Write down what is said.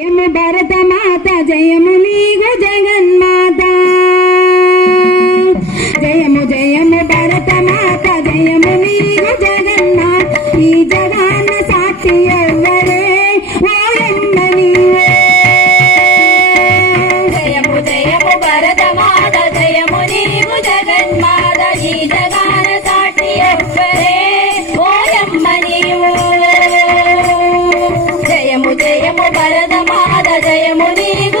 జయము భరత మాత జయము నీగు జగన్మాత జయము జయము భరత మాత జయము నీగు జగన్మాత ఈ జగాన సాక్షి ఎవ్వరే ఓయమ్మ నీవే జయము జయము భరత మాత జయము నీవు జగన్మాత ఈ జగాన సాటి ఎవ్వరే ఓయమ్మ నీవు జయము జయము భరత మాత జయము నీవు